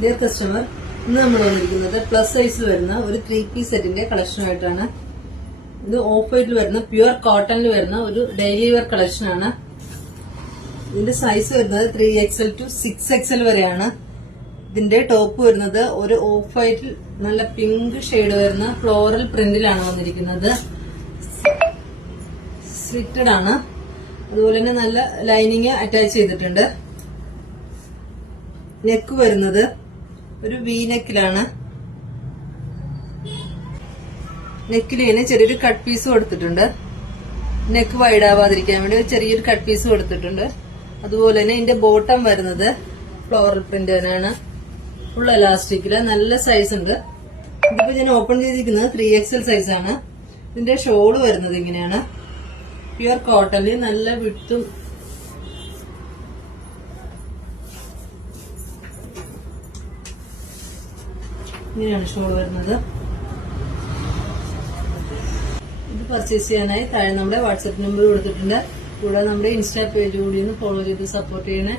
Dear customer, ഇന്ന് നമ്മൾ വന്നിരിക്കുന്നത് പ്ലസ് സൈസിൽ വരുന്ന ഒരു 3-piece സെറ്റിന്റെ കളക്ഷനുമായിട്ടാണ്. ഇത് ഓഫ് വൈറ്റിൽ വരുന്ന പ്യുവർ കോട്ടണിൽ വരുന്ന ഒരു ഡെയിലി വെയർ കളക്ഷനാണ്. ഇതിന്റെ സൈസ് വരുന്നത് 3XL to 6XL വരെയാണ്. ഇതിന്റെ ടോപ്പ് വരുന്നത് ഒരു ഓഫ് വൈറ്റിൽ നല്ല പിങ്ക് ഷെയ്ഡ് വരുന്ന ഫ്ലോറൽ പ്രിന്റിലാണ് വന്നിരിക്കുന്നത്. സ്ലിറ്റഡ് ആണ്. അതുപോലെ തന്നെ നല്ല ലൈനിങ് അറ്റാച്ച് ചെയ്തിട്ടുണ്ട്. നെക്ക് വരുന്നത് ഒരു വി നെക്കിലാണ്. നെക്കിൽ ഇങ്ങനെ ചെറിയൊരു കട്ട് പീസ് കൊടുത്തിട്ടുണ്ട്. നെക്ക് വൈഡ് ആവാതിരിക്കാൻ വേണ്ടി ഒരു ചെറിയൊരു കട്ട് പീസ് കൊടുത്തിട്ടുണ്ട്. അതുപോലെ തന്നെ ഇതിന്റെ ബോട്ടം വരുന്നത് ഫ്ലോറൽ പ്രിന്റ് തന്നെയാണ്. ഫുൾ എലാസ്റ്റിക്കില് നല്ല സൈസ് ഉണ്ട്. ഇതിപ്പോ ഞാൻ ഓപ്പൺ ചെയ്തിരിക്കുന്നത് 3XL സൈസാണ്. ഇതിന്റെ ഷോള് വരുന്നത് ഇങ്ങനെയാണ്. പ്യുവർ കോട്ടണിൽ നല്ല വിട്ടും ഇങ്ങനെയാണ് ഷോൾ വരുന്നത്. ഇത് പർച്ചേസ് ചെയ്യാനായി താഴെ നമ്മുടെ വാട്സ്ആപ്പ് നമ്പർ കൊടുത്തിട്ടുണ്ട്. കൂടാതെ നമ്മുടെ ഇൻസ്റ്റാ പേജ് കൂടി ഒന്ന് ഫോളോ ചെയ്ത് സപ്പോർട്ട് ചെയ്യണേ.